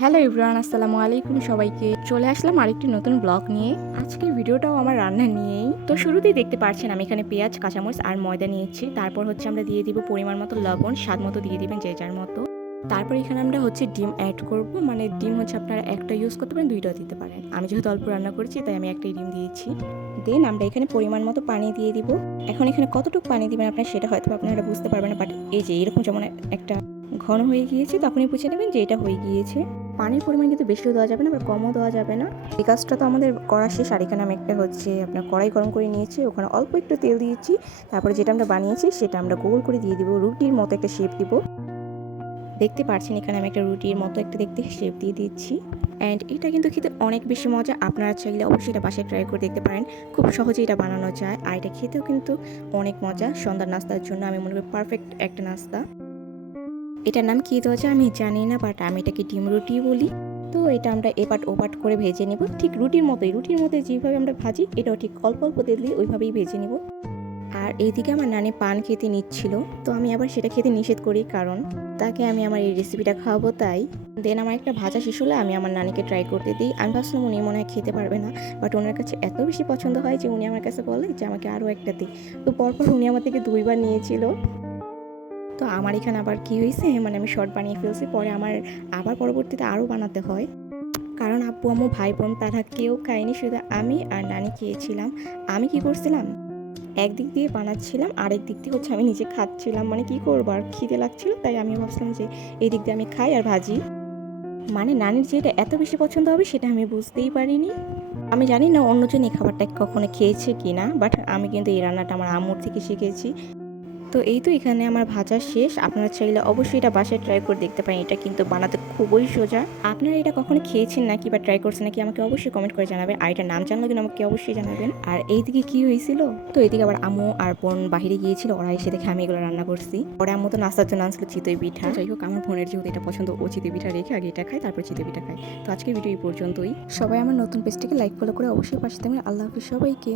Hello everyone, আসসালামু আলাইকুম। সবাইকে চলে আসলাম আরেকটি নতুন ব্লগ নিয়ে। আজকের ভিডিওটাও আমার রান্না নিয়েই। তো শুরুতেই দেখতে পাচ্ছেন আমি এখানে পেঁয়াজ, কাঁচামরিচ আর ময়দা নিয়েছি। তারপর হচ্ছে আমরা দিয়ে দিব পরিমাণ মতো লবণ, স্বাদ মতো দিয়ে দিবেন যে যার মতো। তারপর এখানে আমরা হচ্ছে ডিম অ্যাড করব। মানে ডিম হচ্ছে আপনারা একটা ইউজ করতে পারেন, দুইটাও দিতে পারেন। আমি যেহেতু অল্প রান্না করেছি তাই আমি একটাই ডিম দিয়েছি। দেন আমরা এখানে পরিমাণ মতো পানি দিয়ে দিব। এখন এখানে কতটুকু পানি দিবেন আপনারা সেটা হয়তো আপনারা বুঝতে পারবেন না, বাট এই যে এরকম যেমন একটা ঘন হয়ে গিয়েছে তখনই বুঝে নেবেন যে এটা হয়ে গিয়েছে। পানির পরিমাণ কিন্তু বেশিও দেওয়া যাবে না, আবার কমও দেওয়া যাবে না। এই কাজটা তো আমাদের করা শেষ। আর এখানে আমি একটা হচ্ছে আপনার কড়াই গরম করে নিয়েছি, ওখানে অল্প একটু তেল দিয়েছি। তারপরে যেটা আমরা বানিয়েছি সেটা আমরা গোল করে দিয়ে দিব, রুটির মতো একটা শেপ দিব। দেখতে পাচ্ছেন এখানে আমি একটা রুটির মতো একটা দেখতে শেপ দিয়ে দিচ্ছি। অ্যান্ড এটা কিন্তু খেতে অনেক বেশি মজা। আপনারা চাইলে অবশ্যই এটা বাসায় ট্রাই করে দেখতে পারেন। খুব সহজেই এটা বানানো যায়, আর এটা খেতেও কিন্তু অনেক মজা। সন্ধ্যার নাস্তার জন্য আমি মনে করি পারফেক্ট একটা নাস্তা। এটার নাম কী দেওয়া যায় আমি জানি না, বাট আমি এটাকে ডিম রুটি বলি। তো এটা আমরা এপাট ওপাট করে ভেজে নিব, ঠিক রুটির মতোই যেভাবে আমরা ভাজি এটাও ঠিক অল্প অল্প তেল দিয়ে ওইভাবেই ভেজে নিব। আর এইদিকে আমার নানি পান খেতে নিচ্ছিল, তো আমি আবার সেটা খেতে নিষেধ করি, কারণ তাকে আমি আমার এই রেসিপিটা খাওয়াবো তাই। দেন আমার একটা ভাজা শেষ হলে আমি আমার নানিকে ট্রাই করতে দিই। আমি ভাবছিলাম উনি মনে হয় খেতে পারবে না, বাট ওনার কাছে এত বেশি পছন্দ হয় যে উনি আমার কাছে বলে যে আমাকে আরও একটা দিই। তো পরপর উনি আমার থেকে 2বার নিয়েছিল। তো আমার এখানে আবার কি হয়েছে, মানে আমি শর্ট বানিয়ে ফেলছি, পরে আমার আবার পরবর্তীতে আরও বানাতে হয়, কারণ আব্বু আম্মু ভাই বোন তারা কেউ খায়নি, শুধু আমি আর নানি খেয়েছিলাম। আমি কি করছিলাম, একদিক দিয়ে বানাচ্ছিলাম, আরেক দিক দিয়ে হচ্ছে আমি নিজে খাচ্ছিলাম। মানে কি করবো, আর খিদে লাগছিল তাই আমি ভাবছিলাম যে এই দিক দিয়ে আমি খাই আর ভাজি। মানে নানির যেটা এত বেশি পছন্দ হবে সেটা আমি বুঝতেই পারিনি। আমি জানি না অন্যজন এই খাবারটা কখনো খেয়েছে কি না, বাট আমি কিন্তু এই রান্নাটা আমার আম্মুর থেকে শিখেছি। তো এই তো এখানে আমার ভাজা শেষ। আপনারা চাইলে অবশ্যই এটা বাসায় ট্রাই করে দেখতে পারেন। এটা কিন্তু বানাতে খুবই সোজা। আপনারা এটা কখনো খেয়েছেন নাকি বা ট্রাই করছেন নাকি আমাকে অবশ্যই কমেন্ট করে জানাবেন। আর এটার নাম জানলে কিন্তু আমাকে অবশ্যই জানাবেন। আর এইদিকে কি হয়েছিল, তো এইদিকে আবার আম্মু আর বোন বাহিরে গিয়েছিল, ওরা এসে দেখে আমি এগুলো রান্না করছি। পরে আম্মু তো নাস্তার জন্য আনছিল চিতই পিঠা। যাই হোক, আমার বোনের যেহেতু এটা পছন্দ, ও চিতই পিঠা রেখে আগে এটা খায়, তারপর চিতই পিঠা খায়। তো আজকের ভিডিও এই পর্যন্তই। সবাই আমার নতুন পেজটিকে লাইক ফলো করে অবশ্যই পাশে থাকবেন। আল্লাহ হাফিজ সবাইকে।